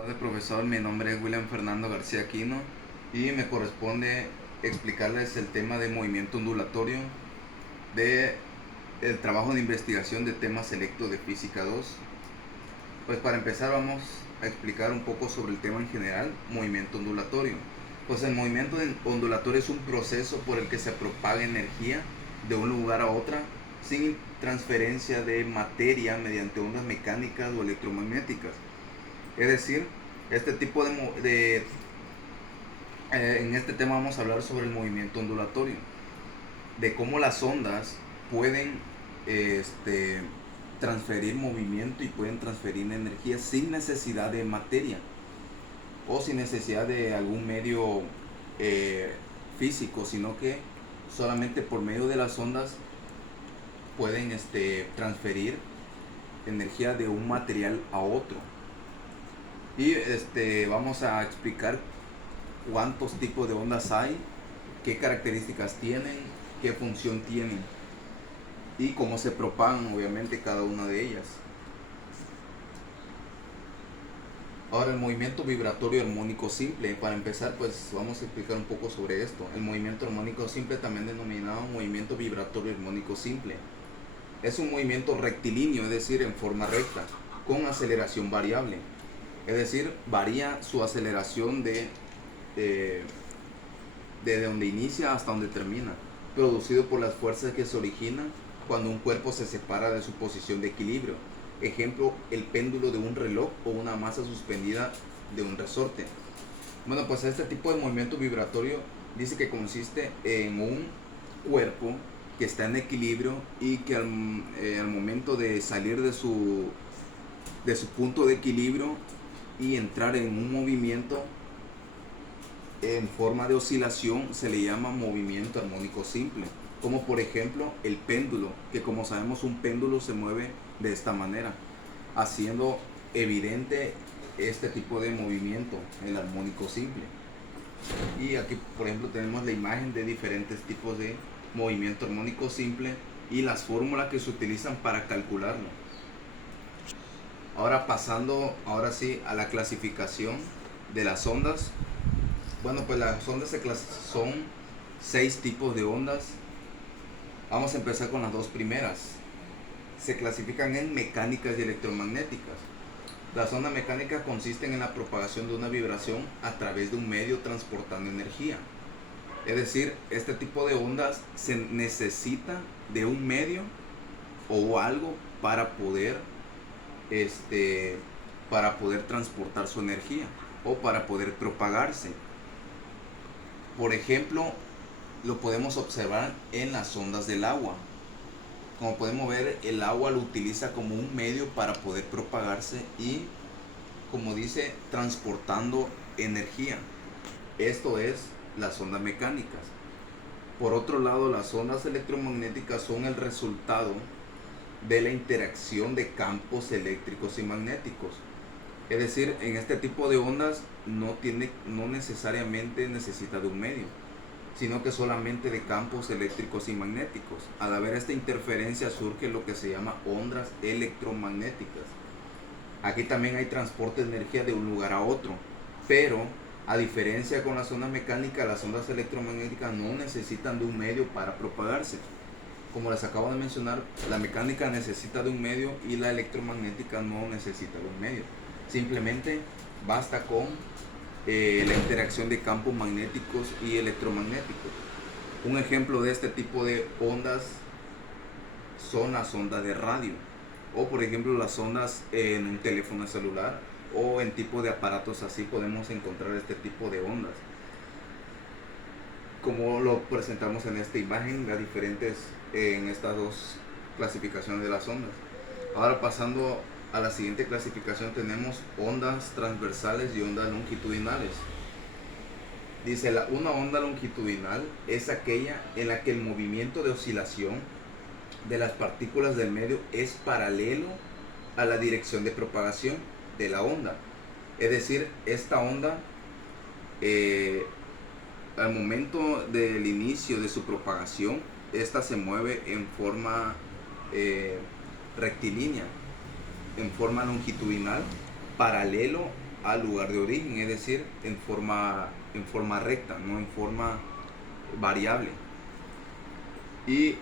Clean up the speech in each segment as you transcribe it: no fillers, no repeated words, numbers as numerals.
Buenas tardes, profesor. Mi nombre es William Fernando García Aquino y me corresponde explicarles el tema de movimiento ondulatorio de el trabajo de investigación de temas selectos de Física 2. Pues para empezar vamos a explicar un poco sobre el tema en general, movimiento ondulatorio. Pues el movimiento ondulatorio es un proceso por el que se propaga energía de un lugar a otro sin transferencia de materia mediante ondas mecánicas o electromagnéticas. Es decir, este tipo en este tema vamos a hablar sobre el movimiento ondulatorio, de cómo las ondas pueden transferir movimiento y pueden transferir energía sin necesidad de materia o sin necesidad de algún medio eh, físico, sino que solamente por medio de las ondas pueden transferir energía de un material a otro. Y vamos a explicar cuántos tipos de ondas hay, qué características tienen, qué función tienen y cómo se propagan obviamente cada una de ellas. Ahora el movimiento vibratorio armónico simple, para empezar pues vamos a explicar un poco sobre esto. El movimiento armónico simple, también denominado movimiento vibratorio armónico simple, es un movimiento rectilíneo, es decir, en forma recta, con aceleración variable. Es decir, varía su aceleración de donde inicia hasta donde termina, producido por las fuerzas que se originan cuando un cuerpo se separa de su posición de equilibrio. Ejemplo, el péndulo de un reloj o una masa suspendida de un resorte. Bueno, pues este tipo de movimiento vibratorio dice que consiste en un cuerpo que está en equilibrio y que al momento de salir de su punto de equilibrio y entrar en un movimiento en forma de oscilación se le llama movimiento armónico simple, como por ejemplo el péndulo, que como sabemos un péndulo se mueve de esta manera, haciendo evidente este tipo de movimiento, el armónico simple. Y aquí por ejemplo tenemos la imagen de diferentes tipos de movimiento armónico simple y las fórmulas que se utilizan para calcularlo. Ahora pasando ahora sí a la clasificación de las ondas. Bueno, pues las ondas son 6 tipos de ondas. Vamos a empezar con las dos primeras. Se clasifican en mecánicas y electromagnéticas. Las ondas mecánicas consisten en la propagación de una vibración a través de un medio transportando energía. Es decir, este tipo de ondas se necesita de un medio o algo para poder transportar su energía o para poder propagarse. Por ejemplo, lo podemos observar en las ondas del agua. Como podemos ver, el agua lo utiliza como un medio para poder propagarse y, como dice, transportando energía. Esto es las ondas mecánicas. Por otro lado, las ondas electromagnéticas son el resultado de la interacción de campos eléctricos y magnéticos. Es decir, en este tipo de ondas no necesariamente necesita de un medio, sino que solamente de campos eléctricos y magnéticos. Al haber esta interferencia surge lo que se llama ondas electromagnéticas. Aquí también hay transporte de energía de un lugar a otro, pero a diferencia con las ondas mecánicas, las ondas electromagnéticas no necesitan de un medio para propagarse. Como les acabo de mencionar, la mecánica necesita de un medio y la electromagnética no necesita de un medio. Simplemente basta con la interacción de campos magnéticos y electromagnéticos. Un ejemplo de este tipo de ondas son las ondas de radio o por ejemplo las ondas en un teléfono celular o en tipo de aparatos así podemos encontrar este tipo de ondas. Como lo presentamos en esta imagen, las diferentes en estas dos clasificaciones de las ondas. Ahora pasando a la siguiente clasificación tenemos ondas transversales y ondas longitudinales. Dice, una onda longitudinal es aquella en la que el movimiento de oscilación de las partículas del medio es paralelo a la dirección de propagación de la onda. Es decir, esta onda al momento del inicio de su propagación, esta se mueve en forma rectilínea, en forma longitudinal, paralelo al lugar de origen, es decir, en forma recta, no en forma variable. Y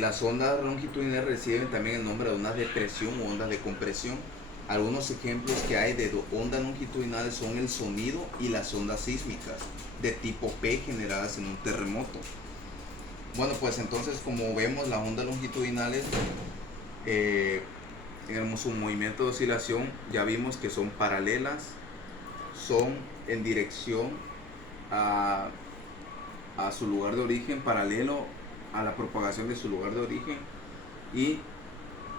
las ondas longitudinales reciben también el nombre de ondas de presión o ondas de compresión. Algunos ejemplos que hay de ondas longitudinales son el sonido y las ondas sísmicas de tipo P generadas en un terremoto. Bueno, pues entonces, como vemos, las ondas longitudinales en su movimiento de oscilación ya vimos que son paralelas, son en dirección a su lugar de origen, paralelo a la propagación de su lugar de origen, y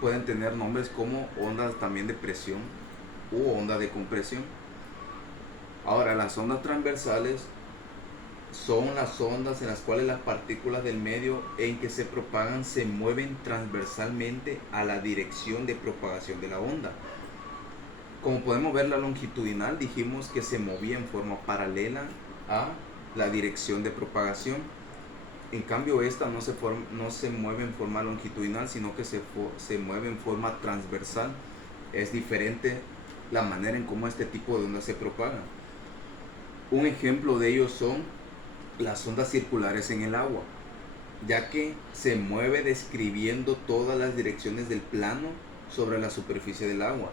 pueden tener nombres como ondas también de presión u ondas de compresión. Ahora, las ondas transversales son las ondas en las cuales las partículas del medio en que se propagan se mueven transversalmente a la dirección de propagación de la onda. Como podemos ver, la longitudinal dijimos que se movía en forma paralela a la dirección de propagación. En cambio, esta no se mueve en forma longitudinal, sino que se mueve en forma transversal. Es diferente la manera en cómo este tipo de ondas se propagan. Un ejemplo de ello son las ondas circulares en el agua, ya que se mueve describiendo todas las direcciones del plano sobre la superficie del agua,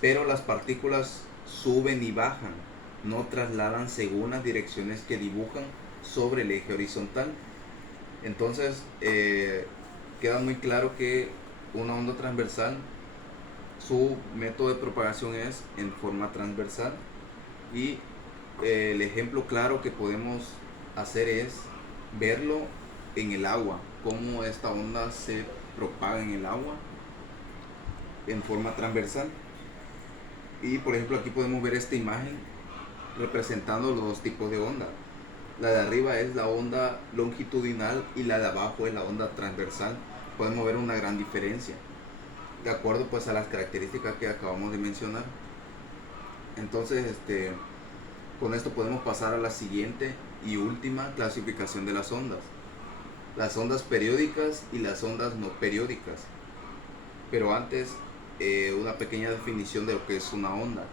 pero las partículas suben y bajan, no trasladan según las direcciones que dibujan sobre el eje horizontal. Entonces queda muy claro que una onda transversal, su método de propagación es en forma transversal, y el ejemplo claro que podemos hacer es verlo en el agua, cómo esta onda se propaga en el agua en forma transversal. Y por ejemplo, aquí podemos ver esta imagen representando los dos tipos de onda. La de arriba es la onda longitudinal y la de abajo es la onda transversal. Podemos ver una gran diferencia de acuerdo pues a las características que acabamos de mencionar. Entonces con esto podemos pasar a la siguiente y última clasificación de las ondas: las ondas periódicas y las ondas no periódicas. Pero antes, una pequeña definición de lo que es una onda.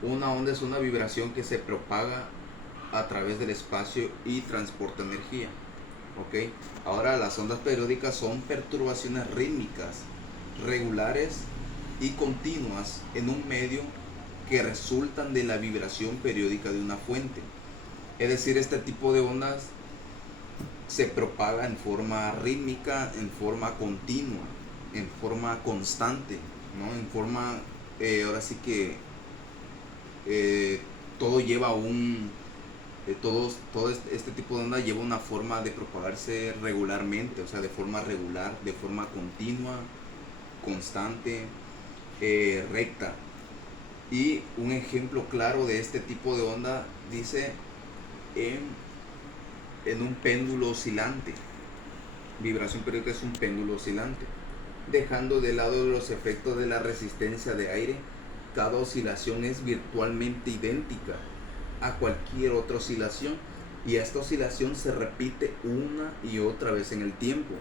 Una onda es una vibración que se propaga a través del espacio y transporta energía. ¿Ok? Ahora, las ondas periódicas son perturbaciones rítmicas, regulares y continuas en un medio que resultan de la vibración periódica de una fuente. Es decir, este tipo de ondas se propaga en forma rítmica, en forma continua, en forma constante, ¿no? En forma, ahora sí que todo lleva todo este tipo de onda lleva una forma de propagarse regularmente, o sea, de forma regular, de forma continua, constante, recta. Y un ejemplo claro de este tipo de onda dice en un péndulo oscilante. Vibración periódica es un péndulo oscilante. Dejando de lado los efectos de la resistencia de aire, cada oscilación es virtualmente idéntica a cualquier otra oscilación, y esta oscilación se repite una y otra vez en el tiempo.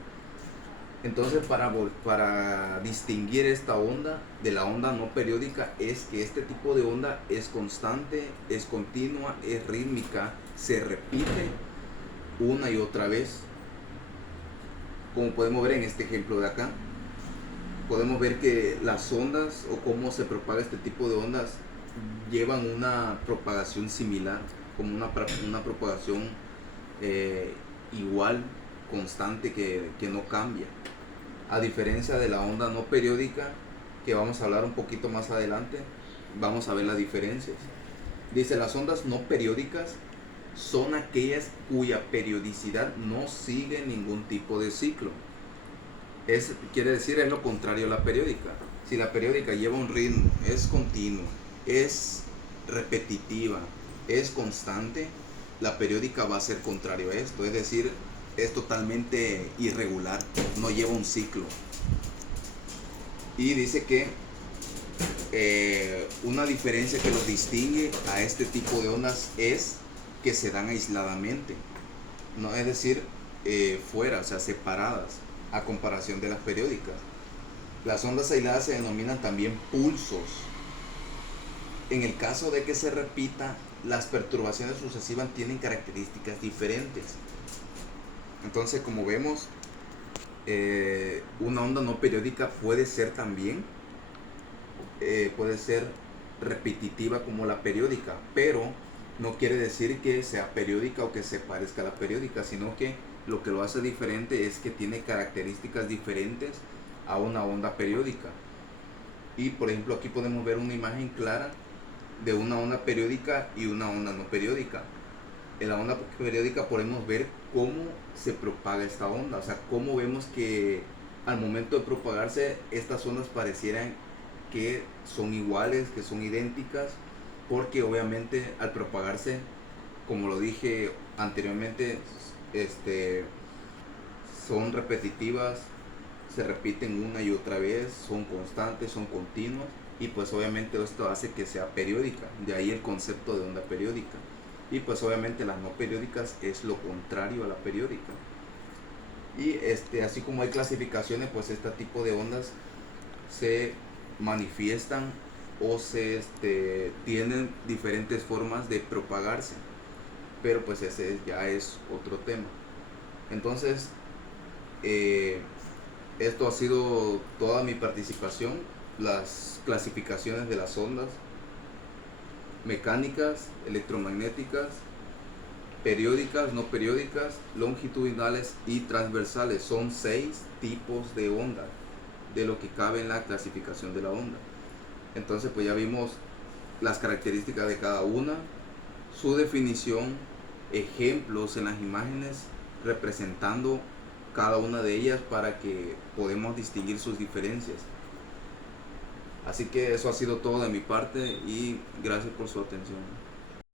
Entonces, para distinguir esta onda de la onda no periódica, es que este tipo de onda es constante, es continua, es rítmica, se repite una y otra vez. Como podemos ver en este ejemplo de acá, podemos ver que las ondas o cómo se propaga este tipo de ondas llevan una propagación similar, como una propagación igual, constante, que no cambia. A diferencia de la onda no periódica, que vamos a hablar un poquito más adelante, vamos a ver las diferencias. Dice, las ondas no periódicas son aquellas cuya periodicidad no sigue ningún tipo de ciclo. Quiere decir, es lo contrario a la periódica. Si la periódica lleva un ritmo, es continua, es repetitiva, es constante, la periódica va a ser contrario a esto, es decir, es totalmente irregular, no lleva un ciclo. Y dice que una diferencia que los distingue a este tipo de ondas es que se dan aisladamente, no es decir, fuera, o sea, separadas, a comparación de las periódicas. Las ondas aisladas se denominan también pulsos. En el caso de que se repita, las perturbaciones sucesivas tienen características diferentes. Entonces, como vemos, una onda no periódica puede ser también, puede ser repetitiva como la periódica, pero no quiere decir que sea periódica o que se parezca a la periódica, sino que lo que lo hace diferente es que tiene características diferentes a una onda periódica. Y por ejemplo, aquí podemos ver una imagen clara de una onda periódica y una onda no periódica. En la onda periódica podemos ver cómo se propaga esta onda, o sea, cómo vemos que al momento de propagarse estas ondas parecieran que son iguales, que son idénticas, porque obviamente al propagarse, como lo dije anteriormente, son repetitivas, se repiten una y otra vez, son constantes, son continuas, y pues obviamente esto hace que sea periódica, de ahí el concepto de onda periódica. Y pues obviamente las no periódicas es lo contrario a la periódica. Y así como hay clasificaciones, pues este tipo de ondas se manifiestan o tienen diferentes formas de propagarse. Pero pues ese ya es otro tema. Entonces, esto ha sido toda mi participación, las clasificaciones de las ondas mecánicas, electromagnéticas, periódicas, no periódicas, longitudinales y transversales. Son 6 tipos de onda de lo que cabe en la clasificación de la onda. Entonces pues ya vimos las características de cada una, su definición, ejemplos en las imágenes representando cada una de ellas para que podamos distinguir sus diferencias. Así que eso ha sido todo de mi parte y gracias por su atención.